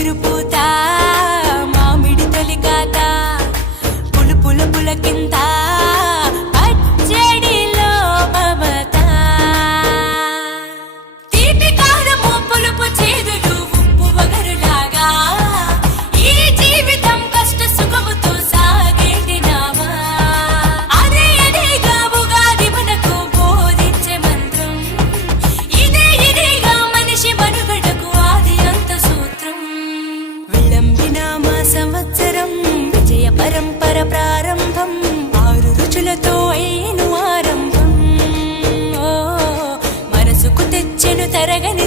చిరుపూత మామిడి తొలికాత పులుపుల పులకింత పచ్చడిలో మమత తీపి కారము పులుపు చేదులు ఉప్పు వగరులాగా ఈ జీవితం కష్ట సుఖముతో సాగేటి నావా అదే అదేగా ఉగాది మనకు బోధించే మంత్రం ఇదేగా మనిషి మనుగడకు ఆది అంత సూత్రం విళంబినామ సంవత్సరం విజయ పరంపర ప్రారంభం 6 రుచులతో అయిను ఆరంభం మనసుకు తెచ్చెను తరగని